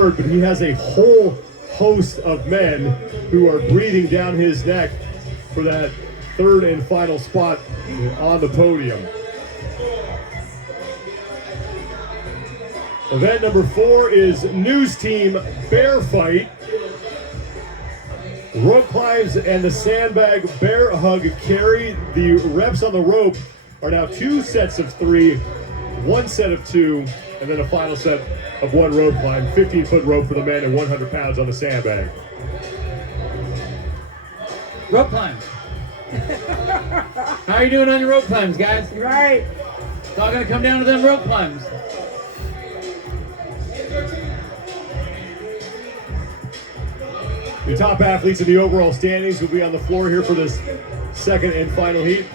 third, but he has a whole host of men who are breathing down his neck for that third and final spot on the podium. Event number 4 is News Team Bear Fight. Rope climbs and the sandbag bear hug carry. The reps on the rope are now 2 sets of 3, 1 set of 2, and then a final set of 1 rope climb. 15-foot rope for the men and 100 pounds on the sandbag. Rope climbs. How are you doing on your rope climbs, guys? Right. It's all gonna come down to them rope climbs. The top athletes in the overall standings will be on the floor here for this second and final heat.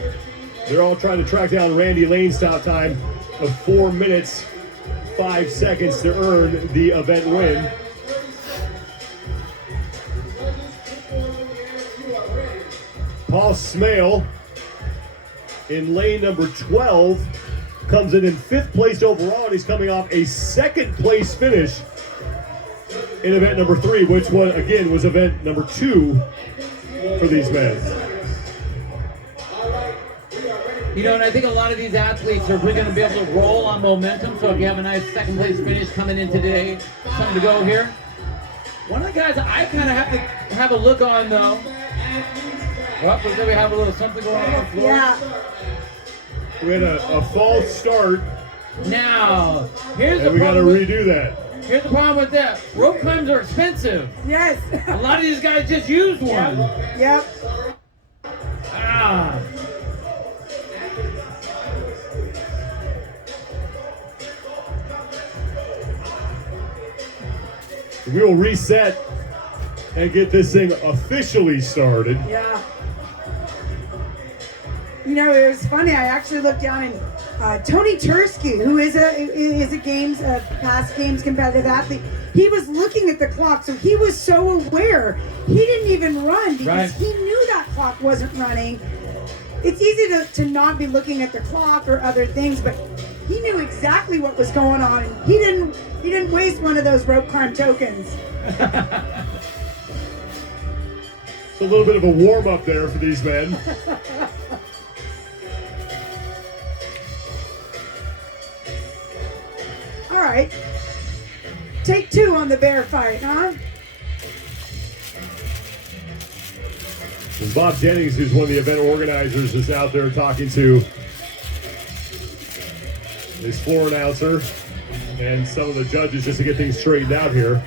They're all trying to track down Randy Lane's top time of 4 minutes, 5 seconds to earn the event win. Paul Smale in lane number 12 comes in 5th place overall, and he's coming off a 2nd place finish in event number 3, which one again was event number 2 for these men. You know, and I think a lot of these athletes are going to be able to roll on momentum. So if you have a nice 2nd place finish coming in today, something to go here. One of the guys I kind of have to have a look on though. Well, looks like we have a little something going on the floor. Yeah. We had a false start, Now, here's the and we got to problem. redo that. Here's the problem with that. Rope climbs are expensive. Yes. A lot of these guys just used one. Yep. Ah. We will reset and get this thing officially started. Yeah. You know, it was funny. I actually looked down and Tony Tursky, who is a past games competitive athlete, he was looking at the clock, so he was so aware. He didn't even run because he knew that clock wasn't running. It's easy to not be looking at the clock or other things, but he knew exactly what was going on. And he didn't waste one of those rope climb tokens. It's a little bit of a warm up there for these men. All right. Take 2 on the bear fight, huh? And Bob Jennings, who's one of the event organizers, is out there talking to his floor announcer and some of the judges just to get things straightened out here.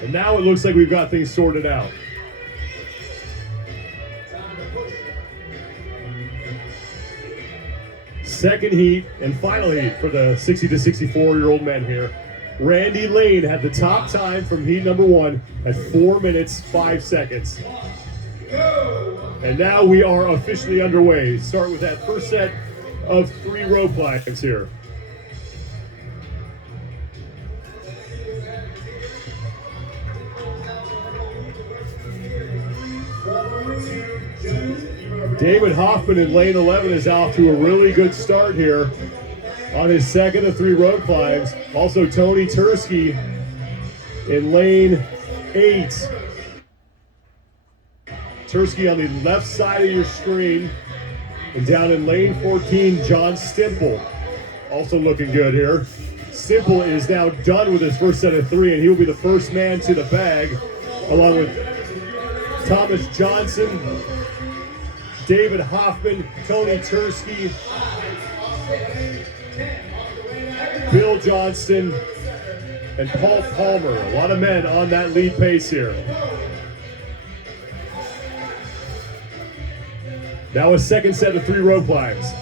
And now it looks like we've got things sorted out. Second heat and final heat for the 60 to 64-year-old men here. Randy Lane had the top time from heat number 1 at 4 minutes, 5 seconds. And now we are officially underway. Start with that first set of 3 rope climbs here. David Hoffman in lane 11 is off to a really good start here on his 2nd of 3 rope climbs. Also Tony Tursky in lane 8. Tursky on the left side of your screen. And down in lane 14, John Stimple. Also looking good here. Stimple is now done with his first set of 3, and he'll be the first man to the bag, along with Thomas Johnson, David Hoffman, Tony Tursky, Bill Johnston, and Paul Palmer. A lot of men on that lead pace here. Now a second set of 3 rope climbs.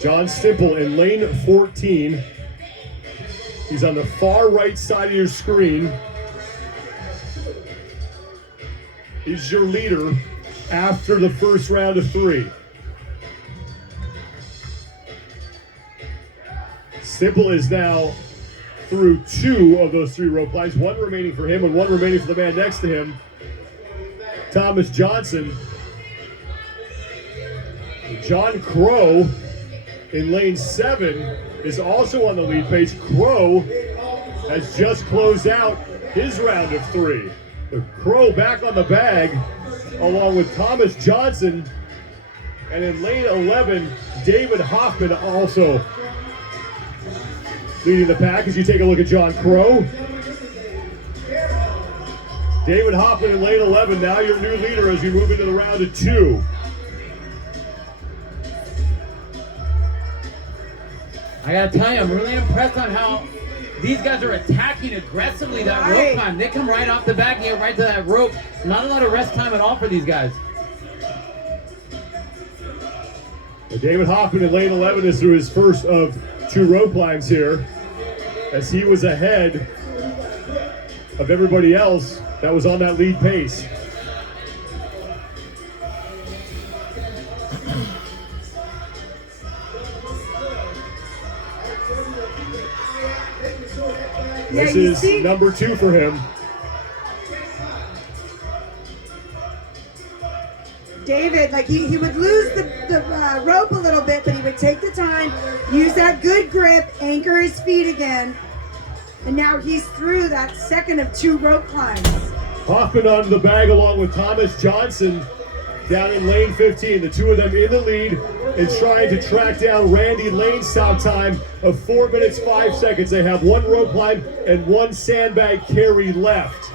John Stimple in lane 14. He's on the far right side of your screen. He's your leader after the first round of 3. Stimple is now through 2 of those 3 rope climbs, 1 remaining for him and 1 remaining for the man next to him, Thomas Johnson. John Crow in lane 7 is also on the lead pace. Crow has just closed out his round of 3. The Crow back on the bag along with Thomas Johnson. And in lane 11, David Hoffman also leading the pack as you take a look at John Crow. David Hoffman in lane 11, now your new leader as you move into the round of 2. I gotta tell you, I'm really impressed on how these guys are attacking aggressively that rope climb. They come right off the back and get right to that rope. Not a lot of rest time at all for these guys. David Hoffman in lane 11 is through his first of 2 rope climbs here, as he was ahead of everybody else that was on that lead pace. This is number 2 for him. David, like he would lose the rope a little bit, but he would take the time, use that good grip, anchor his feet again, and now he's through that second of 2 rope climbs. Hoffman on the bag along with Thomas Johnson down in lane 15. The 2 of them in the lead and trying to track down Randy Lane's top time of 4 minutes 5 seconds. They have 1 rope climb and 1 sandbag carry left.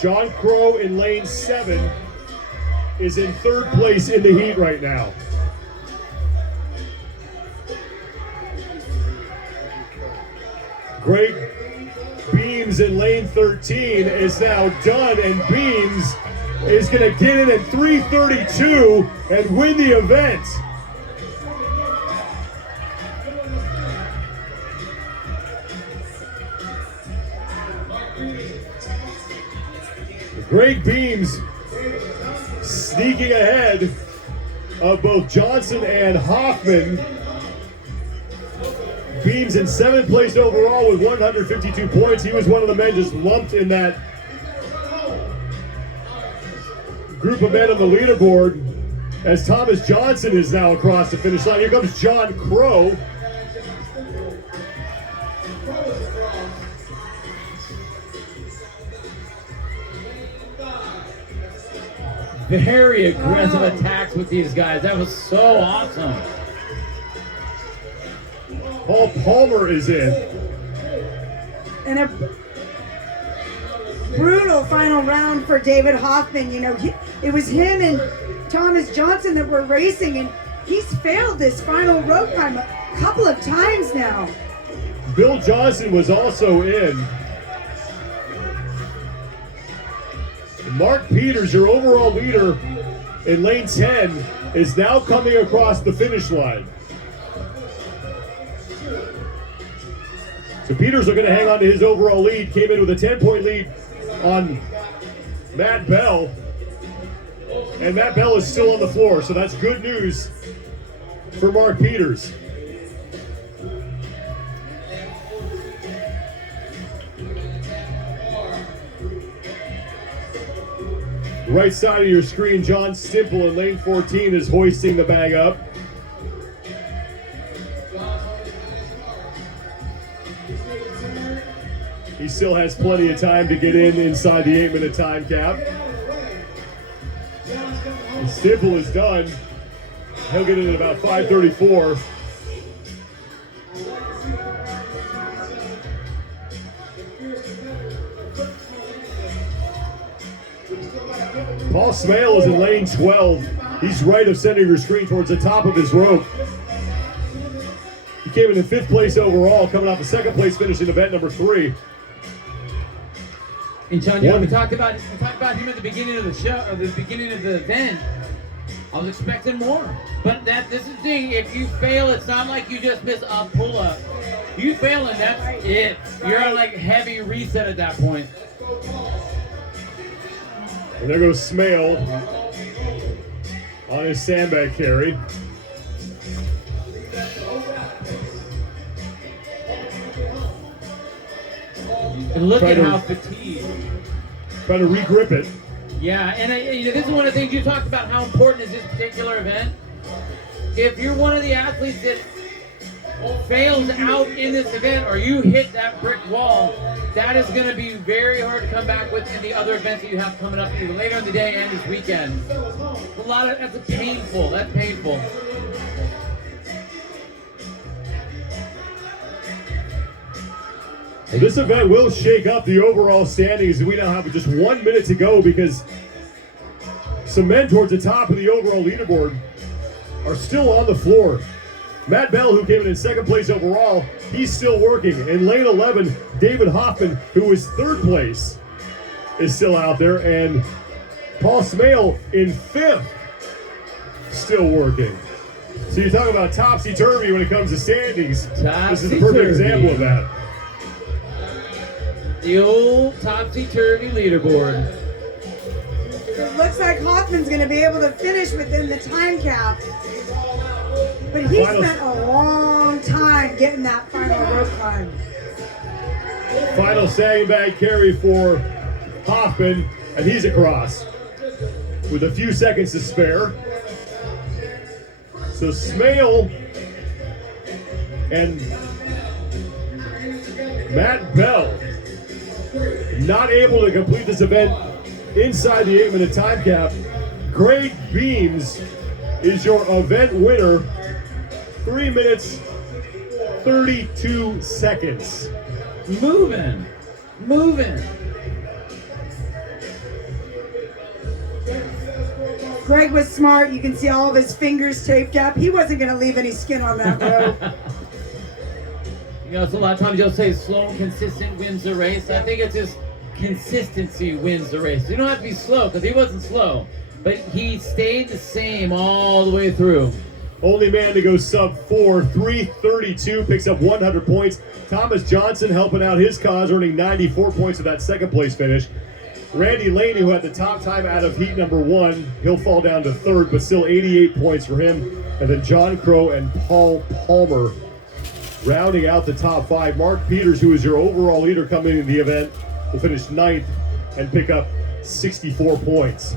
John Crow in lane 7 is in 3rd place in the heat right now. Greg Beams in lane 13 is now done, and Beams is going to get in at 3:32 and win the event. Greg Beams sneaking ahead of both Johnson and Hoffman. Beams in 7th place overall with 152 points. He was one of the men just lumped in that group of men on the leaderboard, as Thomas Johnson is now across the finish line. Here comes John Crow. Very aggressive attacks with these guys. That was so awesome. Paul Palmer is in. And a brutal final round for David Hoffman. You know, it was him and Thomas Johnson that were racing, and he's failed this final rope climb a couple of times now. Bill Johnson was also in. Mark Peters, your overall leader in lane 10, is now coming across the finish line. So Peters are going to hang on to his overall lead. Came in with a 10-point lead on Matt Bell. And Matt Bell is still on the floor, so that's good news for Mark Peters. Right side of your screen, John Stimple in lane 14 is hoisting the bag up. He still has plenty of time to get in inside the 8-minute time cap. And Stimple is done. He'll get in at about 5:34. Paul Smale is in lane 12. He's right of center of your screen towards the top of his rope. He came in 5th place overall, coming off a 2nd place finish in event number 3. And John, you know, we talked about him at the beginning of the show, or the beginning of the event. I was expecting more, but this is the thing. If you fail, it's not like you just miss a pull-up. You fail, and that's it. You're on like heavy reset at that point. And there goes Smale on his sandbag carry. And look Try at to- how fatigued. Trying to regrip it. Yeah, and this is one of the things you talked about, how important is this particular event. If you're one of the athletes that fails out in this event or you hit that brick wall, that is going to be very hard to come back with in the other events that you have coming up either later in the day and this weekend. That's painful. That's painful. Well, this event will shake up the overall standings. We now have just 1 minute to go because some men towards the top of the overall leaderboard are still on the floor. Matt Bell, who came in second place overall, he's still working. In lane 11, David Hoffman, who was third place, is still out there. And Paul Smale in fifth, still working. So you talk about topsy-turvy when it comes to standings. This is the perfect example of that. The old topsy-turvy leaderboard. It looks like Hoffman's going to be able to finish within the time cap. But he spent a long time getting that final rope climb. Final sandbag carry for Hoffman, and he's across with a few seconds to spare. So Smale and Matt Bell not able to complete this event inside the 8-minute time cap. Greg Beams is your event winner. 3 minutes, 32 seconds. Moving. Greg was smart. You can see all of his fingers taped up. He wasn't going to leave any skin on that rope. It's a lot of times you'll say slow and consistent wins the race. I think it's just consistency wins the race. You don't have to be slow because he wasn't slow, but he stayed the same all the way through. Only man to go sub 4, 3:32, picks up 100 points. Thomas Johnson helping out his cause, earning 94 points of that second place finish. Randy Lane, who had the top time out of heat number 1, he'll fall down to third, but still 88 points for him. And then John Crow and Paul Palmer rounding out the top 5. Mark Peters, who is your overall leader coming into the event, will finish 9th and pick up 64 points.